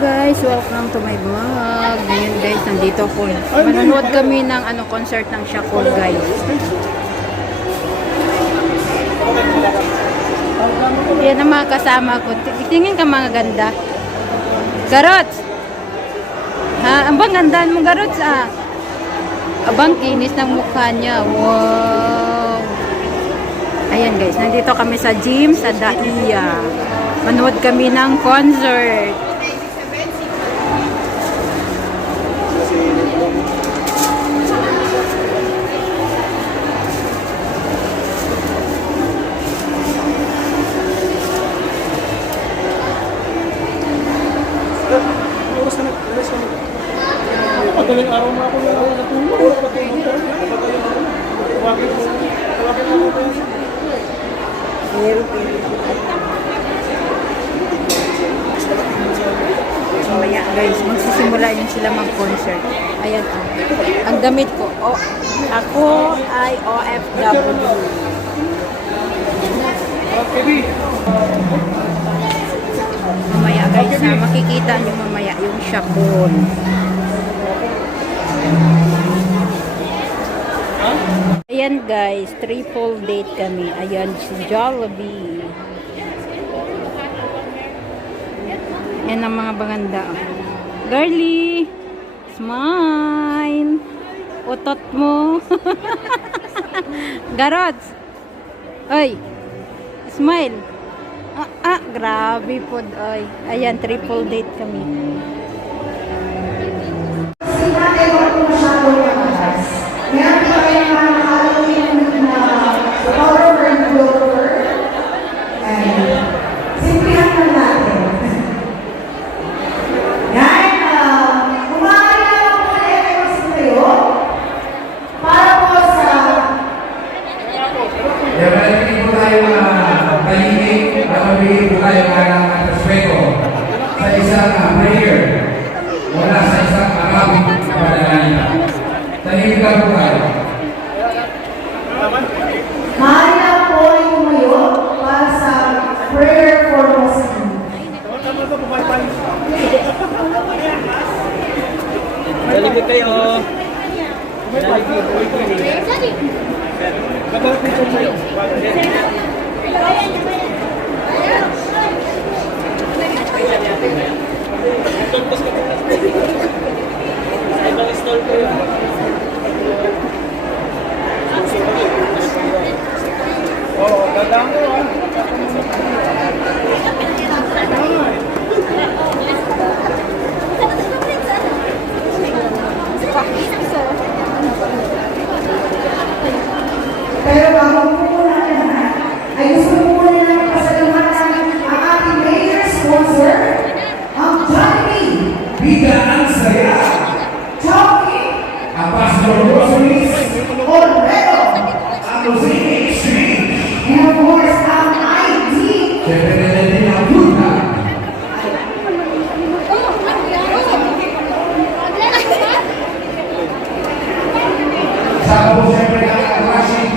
guys, welcome to my vlog. Ngayon guys, nandito po. Manonood kami ng concert ng Shakur guys. Yan ang mga kasama ko. Tingin ka mga ganda. Garots! Ha? Ang bang gandaan mo Garots ah? Abang kinis ng mukha niya. Wow! Ayan guys, nandito kami sa gym sa Daiya. Manood kami ng concert. Madaling araw na ako natulog. Mamaya guys, magsisimula yun sila mag-concert. Ayan ang damit ko. Oh, ako ay OFW. Mamaya guys makikita nyo mamaya yung Shakur. Ayan guys, triple date kami. Ayan si Jollibee. Yan ang mga baganda. Girly, smile. Utot mo. Garots. Oy, smile. Grabe po. Oy. Ayan, triple date kami. Sa isang prayer mula sa isang Arabic na panalangin. Tahimik ka po tayo. Mahal po yung tumayo para sa prayer for Muslim. Salimit kayo. Kapag picture sa'yo. Ibang stall ko yun. Oo, dadaan ko ah. Pero bago po muna yan, ay gusto po muna namin pasalamatan ang ating major sponsor, ang Jollibee. Bida ang saya. Jollibee. Ang Pastor Rosalis. Olmedo. Ang Rosini Extreme. And of course, ang ID. Siyempre na din ang Buddha. Saka po siyempre ang Rashid.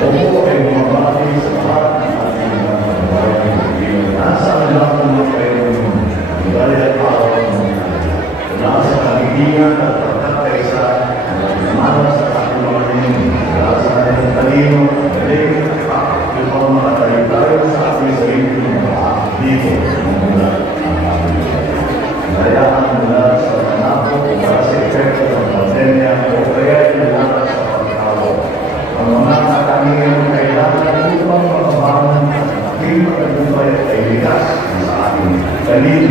Opo ay bumabati sa lahat ng ating mga kababayan. Nasa lahat ng mga kayo dahil at araw ng mga nasa kahilingan at pagkakaisa na sa ating mga tingin. Nasa ating talino, galing at kapag makatayo tayo sa ating sarili ng mga dito mula ang ating Kayaan mula sa panakot para sa epekto ng pandemya o kaya ilakas sa pagkawa. Ang mga katangian kailangan upang makabangan at aking pagkagumpay ay likas sa ating kalim,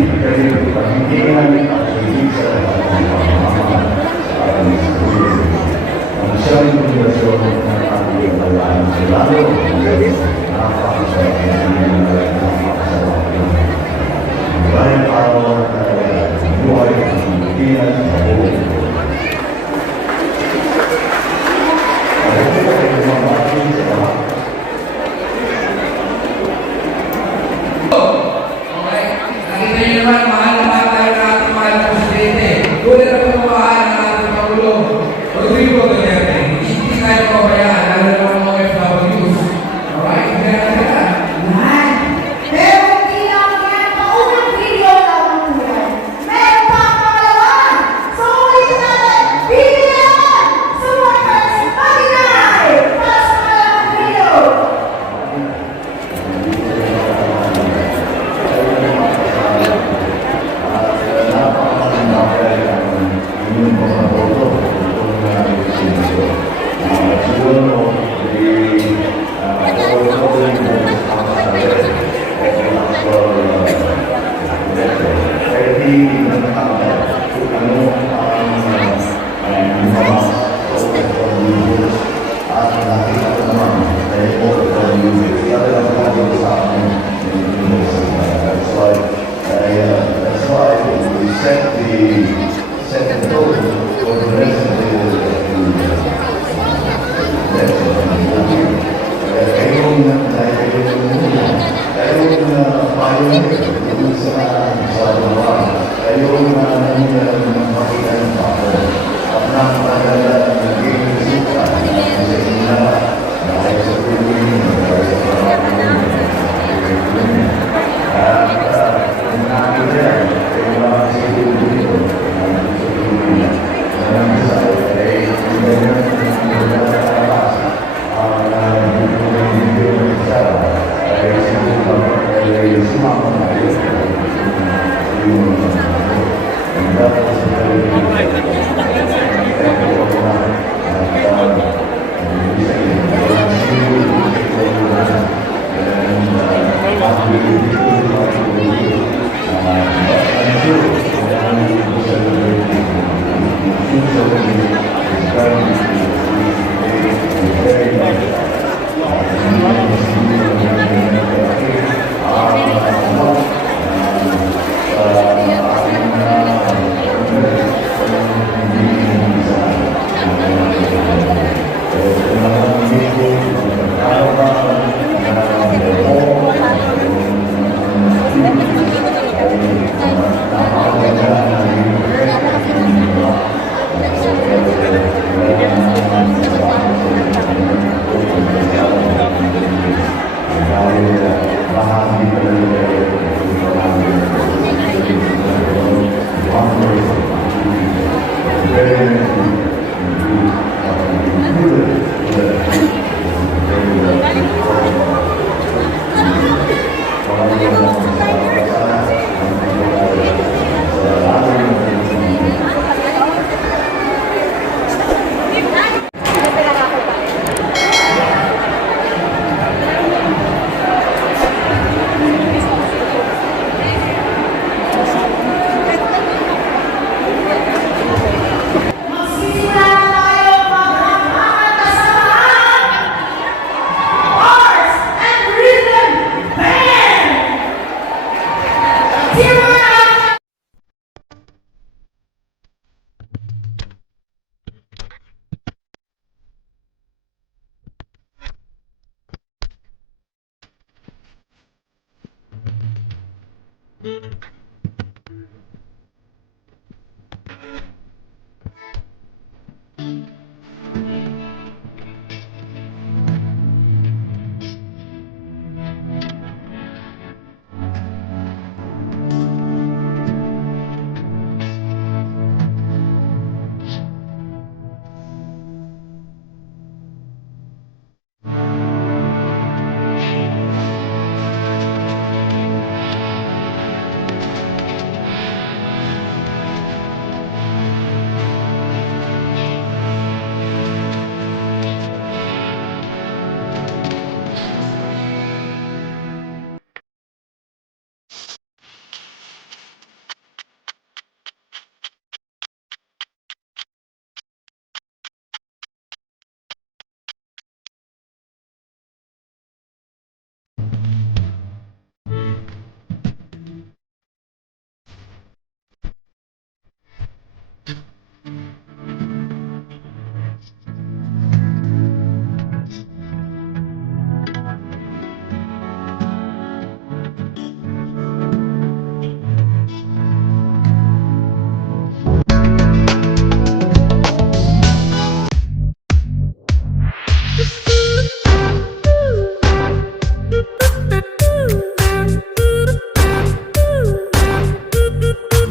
paghihingan at higit sa pagkakamamahan sa ating sarili. Ang siyang kombinasyon ng ating bayan lalo napakasarap Bayan araw na buhay ang Pilipinas sa buhay. Ako po ay bumabati sa lahat. Okay? Nakita niyo naman, mahal na mahal tayo ng ating mahal na presidente. Tunay na pagmamahal ng ating Pangulo, Rodrigo Duterte. Hindi tayo pabayaan, lalo na mga OFWs. Alright? Hindi na natin. Yan. Pero hindi lang yan. Paunang video lamang po yan. Meron pa ang pangalawa. So ulitin natin. BBM! Supporters, Maginay! Para sa pangalawang video. That's why we set the goal for the rest of the kayong pioneer dun sa baba, kayong makita ng bako at napakaganda ng naging resulta sa inyo dahil sa tuloy dahil sa parang at kung nakita yan, kayo mga siguro dito ang desire ay hindi na nakalabas ang video ng isa ay siguro ay sumama na yun yung dapat sa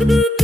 Thank you.